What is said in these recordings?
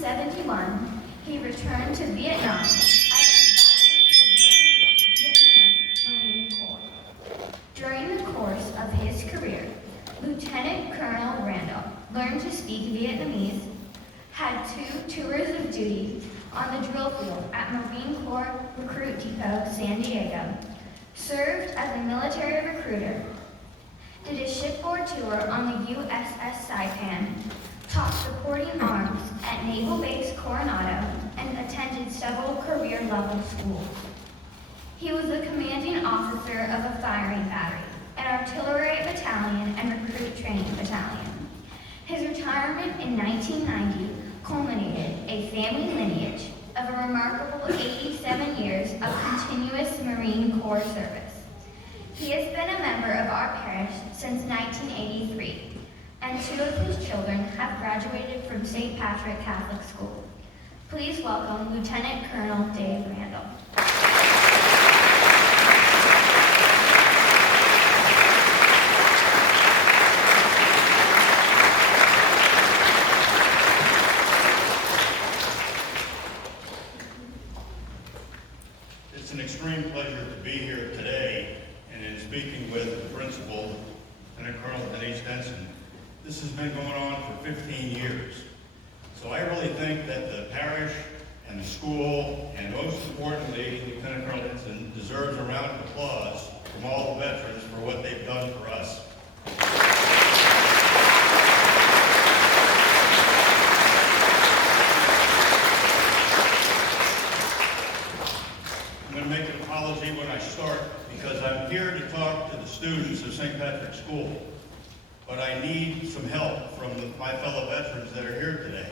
1971, he returned to Vietnam as an advisor to the Vietnamese Marine Corps. During the course of his career, Lieutenant Colonel Randall learned to speak Vietnamese, had 2 tours of duty on the drill field at Marine Corps Recruit Depot, San Diego, served as a military recruiter, did a shipboard tour on the USS Saipan, taught supporting arms at Naval Base Coronado, and attended several career-level schools. He was the commanding officer of a firing battery, an artillery battalion, and recruit training battalion. His retirement in 1990 culminated a family lineage of a remarkable 87 years of continuous Marine Corps service. He has been a member of our parish since 1983, and 2 of his children have graduated from St. Patrick Catholic School. Please welcome Lieutenant Colonel Dave Randall. It's an extreme pleasure to be here today and in speaking with the principal, Lieutenant Colonel Denise Denson. This has been going on for 15 years. So I really think that the parish and the school, and most importantly, Lieutenant Colonel Denson, deserves a round of applause from all the veterans for what they've done for us. I'm going to make an apology when I start because I'm here to talk to the students of St. Patrick's School, but I need some help from my fellow veterans that are here today.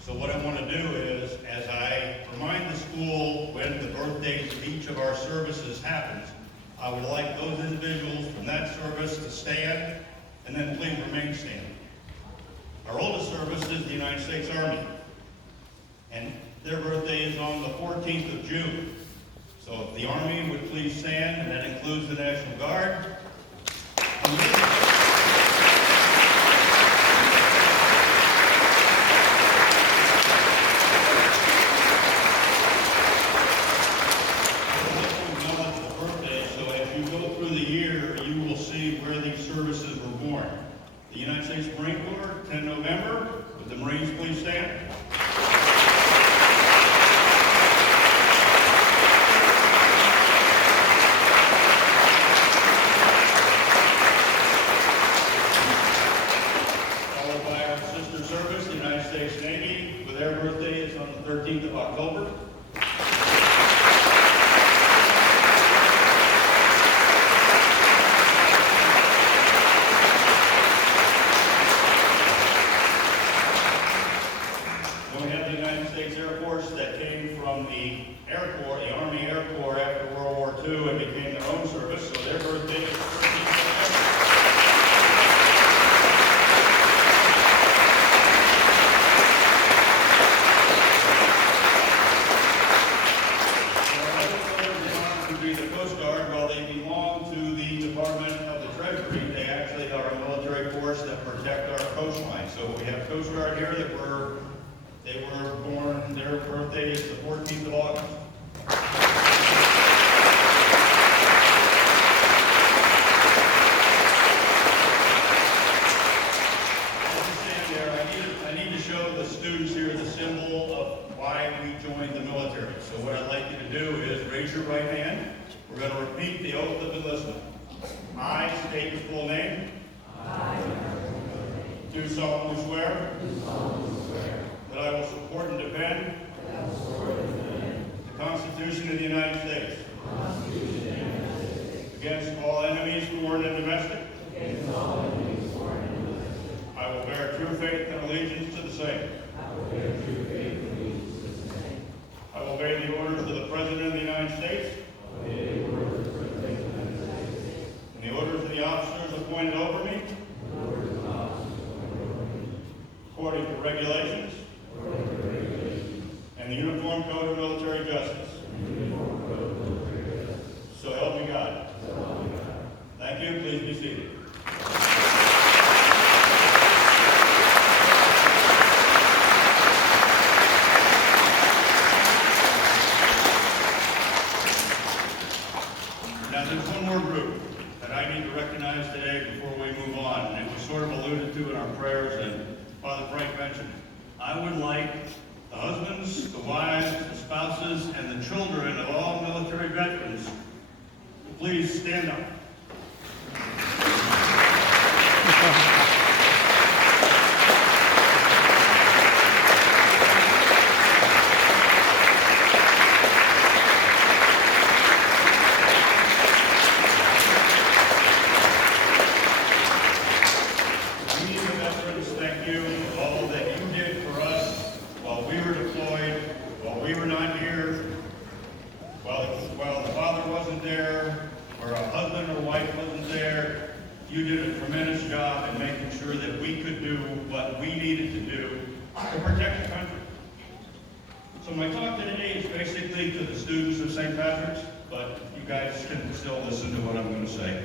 So what I want to do is, as I remind the school when the birthdays of each of our services happens, I would like those individuals from that service to stand, and then please remain standing. Our oldest service is the United States Army, and their birthday is on the 14th of June. So if the Army would please stand, and that includes the National Guard. Services were born. The United States Marine Corps, 10 November. Would the Marines please stand? Followed by our sister service, the United States Navy, with their birthday is on the 13th of October. That came from the Air Corps, the Army Air Corps after World War II and became their own service, so their birthday is 13th would be the Coast Guard. While they belong to the Department of the Treasury, they actually are a military force that protect our coastline. So we have Coast Guard here that they were born, their birthday is the 14th of August. As you stand there, I need to show the students here the symbol of why we joined the military. So what I'd like you to do is raise your right hand. We're going to repeat the oath of enlistment. I state your full name. I do solemnly swear. That I will support and defend the Constitution of the United States against all enemies, foreign and domestic. I will bear true faith and allegiance to the same. I will obey the orders of the President of the United States and the orders of the officers appointed over me according to regulations and the Uniform Code of Military Justice. So help me God. Thank you. Please be seated. Father Frank mentioned. I would like the husbands, the wives, the spouses, and the children of all military veterans to please stand up. You did a tremendous job in making sure that we could do what we needed to do to protect the country. So my talk today is basically to the students of St. Patrick's, but you guys can still listen to what I'm going to say.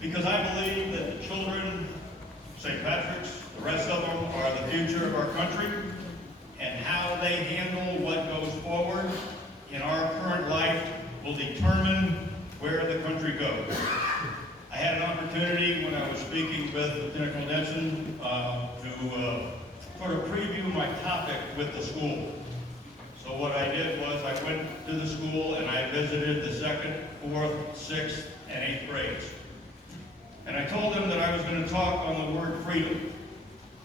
Because I believe that the children of St. Patrick's, the rest of them, are the future of our country, and how they handle what goes forward in our current life will determine where the country goes. I had an opportunity when I was speaking with Lieutenant Colonel Denson to sort of preview my topic with the school. So what I did was I went to the school and I visited the 2nd, 4th, 6th, and 8th grades. And I told them that I was going to talk on the word freedom.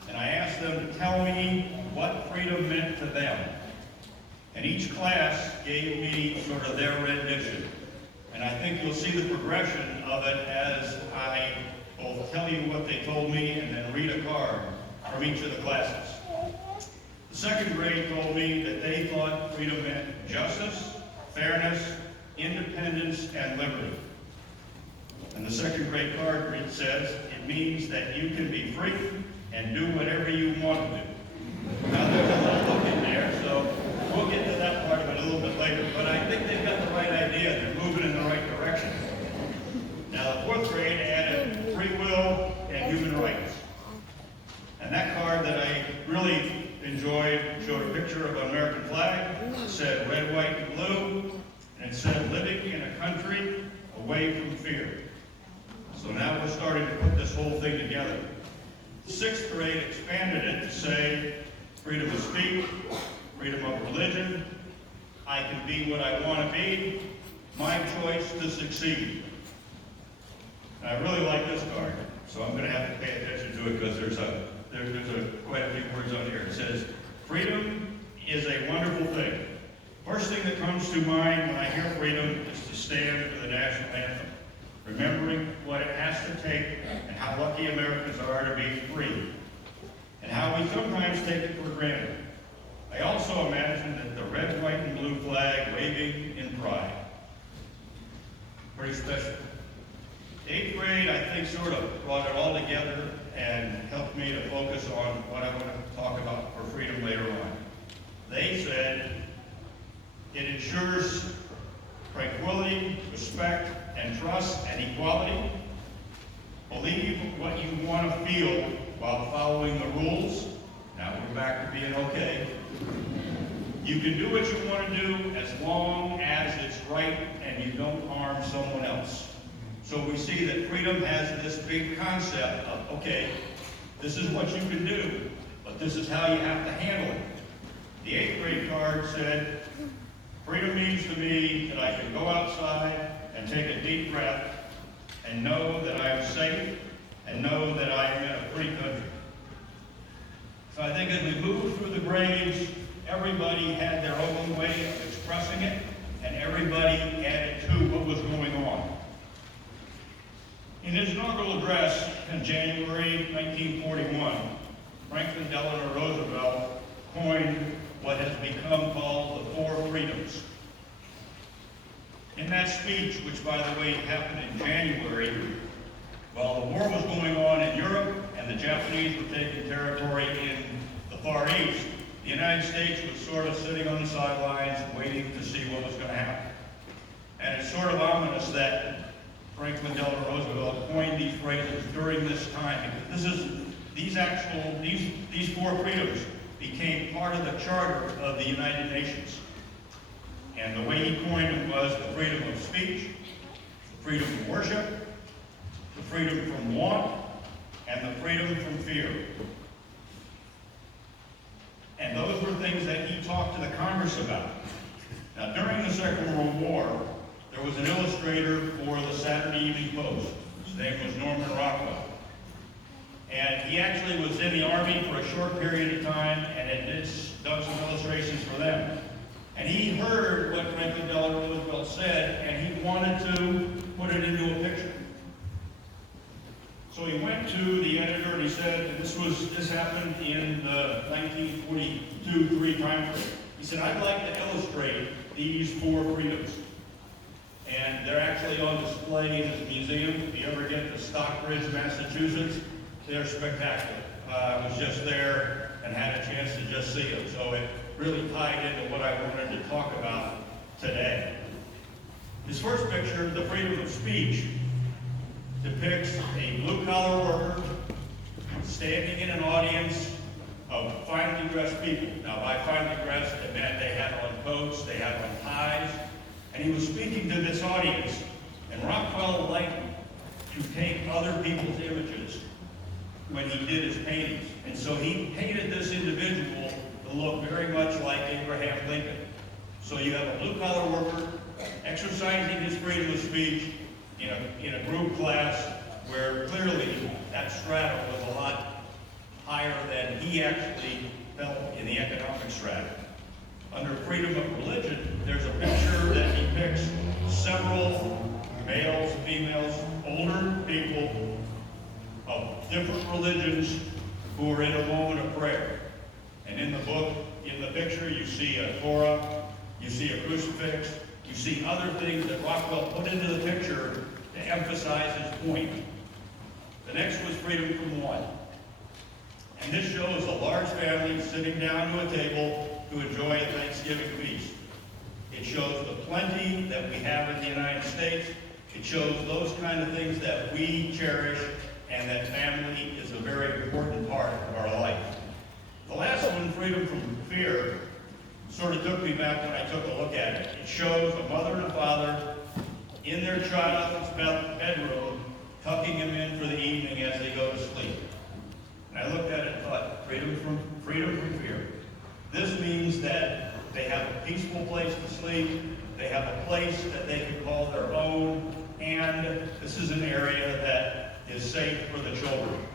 And I asked them to tell me what freedom meant to them. And each class gave me sort of their rendition. And I think you'll see the progression of it as I both tell you what they told me and then read a card from each of the classes. The 2nd grade told me that they thought freedom meant justice, fairness, independence, and liberty. And the 2nd grade card read says, it means that you can be free and do whatever you want to do. Now there's a little look in there, so we'll get to that part of it a little bit later, but I think they've got the right idea. They're moving in the right direction. Now, the 4th grade added free will and human rights. And that card that I really enjoyed showed a picture of an American flag. It said red, white, and blue. And it said living in a country away from fear. So now we're starting to put this whole thing together. The 6th grade expanded it to say freedom of speech, freedom of religion, I can be what I want to be, my choice to succeed. And I really like this card, so I'm going to have to pay attention to it because there's quite a few words on here. It says, freedom is a wonderful thing. First thing that comes to mind when I hear freedom is to stand for the national anthem, remembering what it has to take and how lucky Americans are to be free, and how we sometimes take it for granted. I also imagine that the red, white, and blue flag waving in pride. Pretty special. 8th grade, I think, sort of brought it all together and helped me to focus on what I want to talk about for freedom later on. They said it ensures tranquility, respect, and trust, and equality. Believe what you want to feel while following the rules. Now we're back to being okay. You can do what you want to do as long as it's right and you don't harm someone else. So we see that freedom has this big concept of, okay, this is what you can do, but this is how you have to handle it. The 8th grade card said, freedom means to me that I can go outside and take a deep breath and know that I am safe and know that I am in a free country. So I think as we move through the grades, everybody had their own way of expressing it, and everybody added to what was going on. In his inaugural address in January 1941, Franklin Delano Roosevelt coined what has become called the Four Freedoms. In that speech, which by the way happened in January, while the war was going on in Europe and the Japanese were taking territory in the Far East, the United States was sort of sitting on the sidelines waiting to see what was going to happen. And it's sort of ominous that Franklin Delano Roosevelt coined these phrases during this time, because these four freedoms became part of the charter of the United Nations. And the way he coined them was the freedom of speech, the freedom of worship, the freedom from want, and the freedom from fear. And those were things that he talked to the Congress about. Now, during the Second World War, there was an illustrator for the Saturday Evening Post. His name was Norman Rockwell. And he actually was in the Army for a short period of time and had done some illustrations for them. And he heard what Franklin Delano Roosevelt said, and he wanted to put it into a picture. So he went to the editor and he said, this happened in the 1942-3 time frame. He said, I'd like to illustrate these 4 freedoms. And they're actually on display in the museum. If you ever get to Stockbridge, Massachusetts, they're spectacular. I was just there and had a chance to just see them. So it really tied into what I wanted to talk about today. His first picture, the freedom of speech, depicts a blue-collar worker standing in an audience of finely dressed people. Now, by finely dressed, it meant they had on coats, they had on ties, and he was speaking to this audience. And Rockwell liked to take other people's images when he did his paintings. And so he painted this individual to look very much like Abraham Lincoln. So you have a blue-collar worker exercising his freedom of speech in a group class where clearly that strata was a lot higher than he actually felt in the economic strata. Under freedom of religion, there's a picture that depicts several males, females, older people of different religions who are in a moment of prayer. And in the book, in the picture, you see a Torah, you see a crucifix, you see other things that Rockwell put into the picture to emphasize his point. The next was freedom from want. And this shows a large family sitting down to a table to enjoy a Thanksgiving feast. It shows the plenty that we have in the United States. It shows those kind of things that we cherish, and that family is a very important part of our life. The last one, freedom from fear, sort of took me back when I took a look at it. It shows a mother and a father in their child's bedroom, tucking him in for the evening as they go to sleep. And I looked at it and thought, freedom from fear. This means that they have a peaceful place to sleep, they have a place that they can call their own, and this is an area that is safe for the children.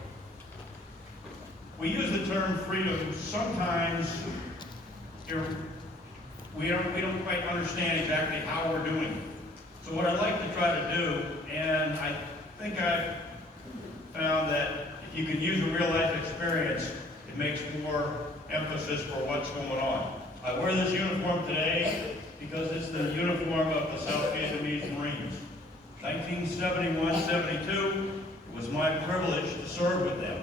We use the term freedom sometimes. We don't quite understand exactly how we're doing it. So what I'd like to try to do, and I think I've found that if you can use a real life experience, it makes more emphasis for what's going on. I wear this uniform today because it's the uniform of the South Vietnamese Marines. 1971-72, it was my privilege to serve with them.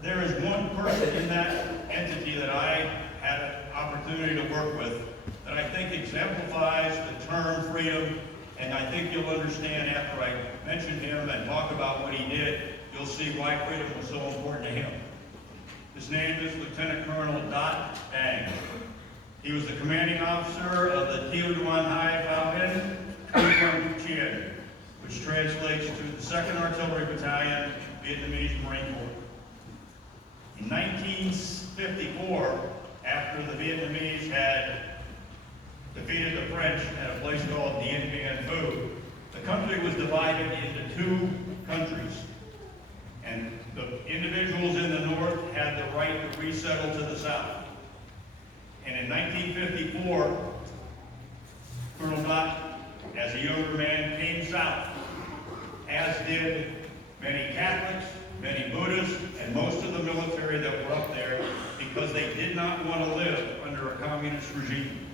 There is one person in that entity that I had an opportunity to work with that I think exemplifies the term freedom, and I think you'll understand after I mention him and talk about what he did, you'll see why freedom was so important to him. His name is Lieutenant Colonel Dang. He was the commanding officer of the Tiêu Duan Hai Phao Binh Chien, which translates to the 2nd Artillery Battalion, Vietnamese Marine Corps. In 1954, after the Vietnamese had defeated the French at a place called Dien Bien Phu, the country was divided into 2 countries. And the individuals in the north had the right to resettle to the south. And in 1954, Colonel Dot, as a younger man, came south, as did many Catholics, many Buddhists, and most of the military that were up there, because they did not want to live under a communist regime.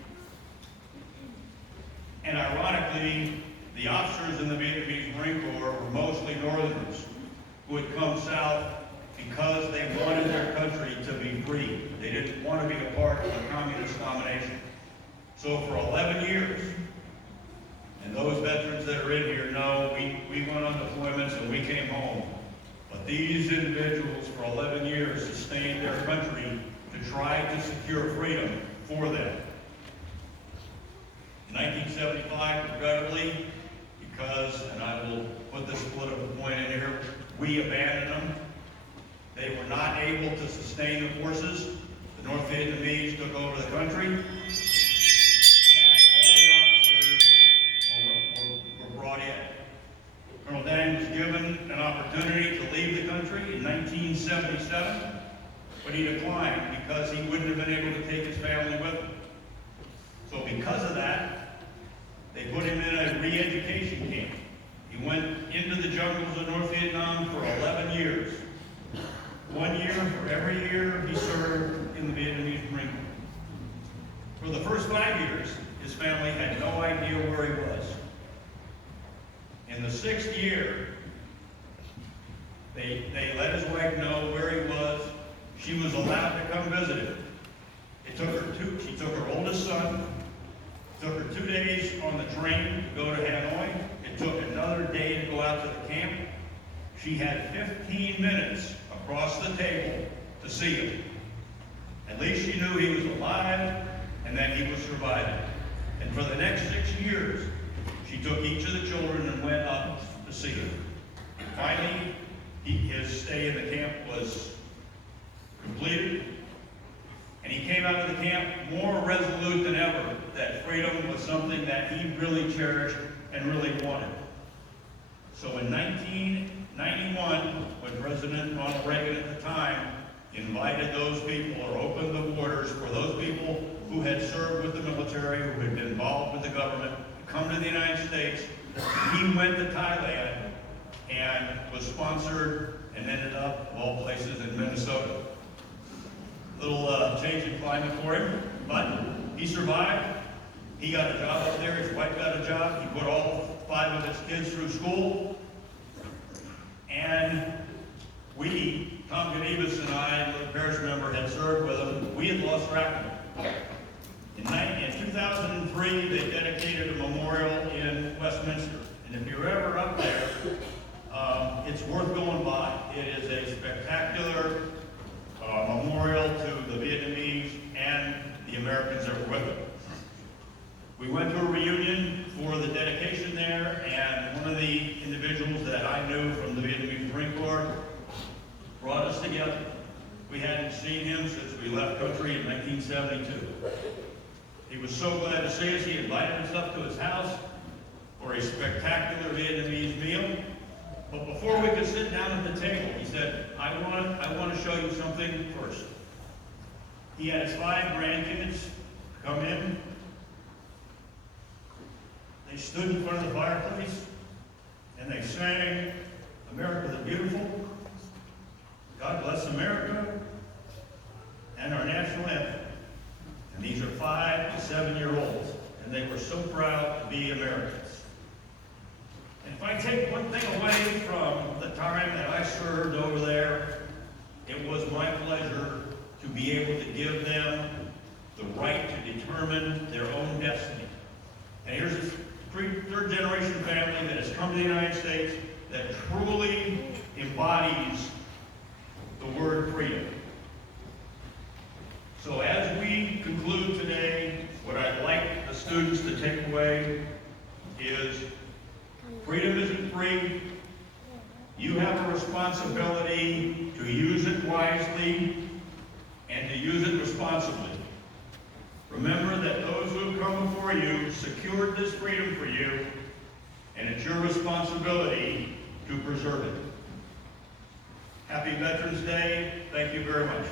And ironically, the officers in the Vietnamese Marine Corps were mostly Northerners who had come south because they wanted their country to be free. They didn't want to be a part of the communist domination. So for 11 years, and those veterans that are in here know we went on deployments and we came home. But these individuals for 11 years sustained their country to try to secure freedom for them. In 1975, regrettably, because, and I will We abandoned them. They were not able to sustain the forces. The North Vietnamese took over the country, and all the officers were brought in. Colonel Dang was given an opportunity to leave the country in 1977, but he declined because he wouldn't have been able to take his family with him. So because of that, they put him in a re-education camp. He went into the jungles of North Vietnam for 11 years. 1 year for every year he served in the Vietnamese Marine Corps. For the first 5 years, his family had no idea where he was. In the 6th year, they let his wife know where he was. She was allowed to come visit him. She took her oldest son, took her 2 days on the train to go to Hanoi. It took another day to go out to the camp. She had 15 minutes across the table to see him. At least she knew he was alive and that he was surviving. And for the next 6 years, she took each of the children and went up to see him. Finally, his stay in the camp was completed, and he came out of the camp more resolute than ever that freedom was something that he really cherished and really wanted. So in 1991, when President Ronald Reagan at the time invited those people, or opened the borders for those people who had served with the military, who had been involved with the government, to come to the United States, he went to Thailand and was sponsored and ended up, of all places, in Minnesota. Little change in climate for him, but he survived. He got a job up there. His wife got a job. He put all 5 of his kids through school. And we, Tom Ganibus and I, the parish member, had served with him. We had lost track of him. In 2003, they dedicated a memorial in Westminster. And if you're ever up there, it's worth going by. It is a spectacular memorial to the Vietnamese and the Americans that were with them. We went to a reunion for the dedication there, and one of the individuals that I knew from the Vietnamese Marine Corps brought us together. We hadn't seen him since we left country in 1972. He was so glad to see us. He invited us up to his house for a spectacular Vietnamese meal. But before we could sit down at the table, he said, I want to show you something first. He had his 5 grandkids come in. They stood in front of the fireplace and they sang America the Beautiful, God Bless America, and our national anthem. And these are 5 to 7-year-olds, and they were so proud to be Americans. And if I take one thing away from the time that I served over there, it was my pleasure to be able to give them the right to determine their own destiny. And here's a 3rd-generation family that has come to the United States that truly embodies the word freedom. So as we conclude today, what I'd like the students to take away is freedom isn't free. You have a responsibility to use it wisely and to use it responsibly. Remember that those who have come before you secured this freedom for you, and it's your responsibility to preserve it. Happy Veterans Day. Thank you very much.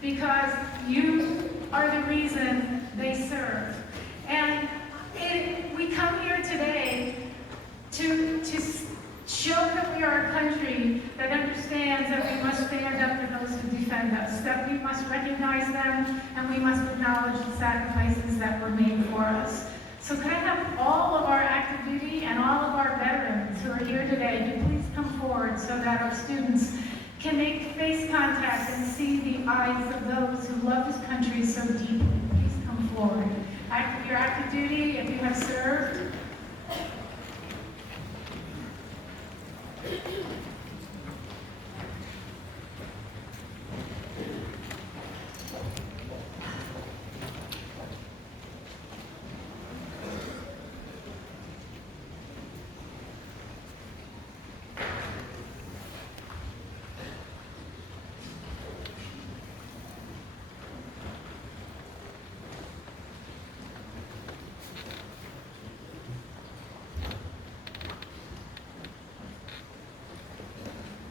Because you are the reason they serve. And we come here today to show send us, that we must recognize them and we must acknowledge the sacrifices that were made for us. So could I have all of our active duty and all of our veterans who are here today to please come forward so that our students can make face contact and see the eyes of those who love this country so deeply. Please come forward. Your active duty, if you have served.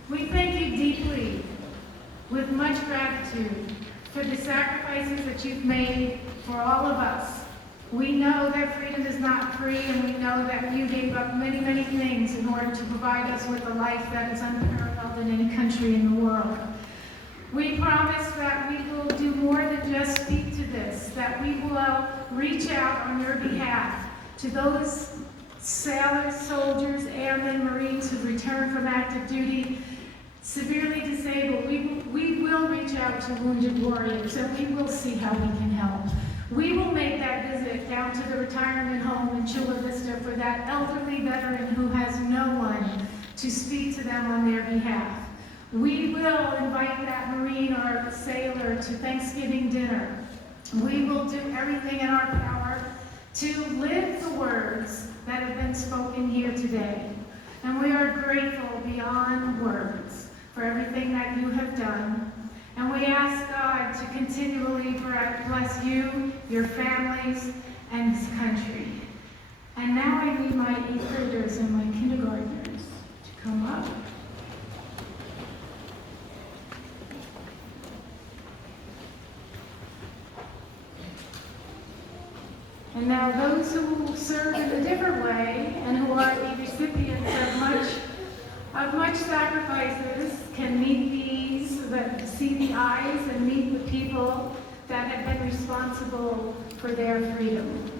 We thank you deeply, with much gratitude, for the sacrifices that you've made for all of us. We know that freedom is not free, and we know that you gave up many, many things in order to provide us with a life that is unparalleled in any country in the world. We promise that we will do more than just speak to this, that we will reach out on your behalf to those sailors, soldiers, airmen, Marines who return from active duty, severely disabled. We will reach out to wounded warriors, and we will see how we can help. We will make that visit down to the retirement home in Chula Vista for that elderly veteran who has no one to speak to them on their behalf. We will invite that Marine or sailor to Thanksgiving dinner. We will do everything in our power to live the words that have been spoken here today. And we are grateful beyond words for everything that you have done. And we ask God to continually bless you, your families, and this country. And now I need my 8th graders and my kindergartners to come up. And now those who serve in a different way and who are the recipients of much sacrifices can meet these, that see the eyes and meet the people that have been responsible for their freedom.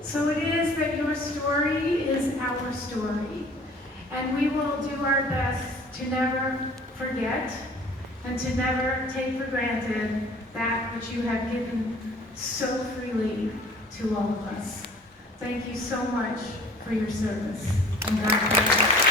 So it is that your story is our story, and we will do our best to never forget and to never take for granted that which you have given so freely to all of us. Thank you so much for your service. And God bless you.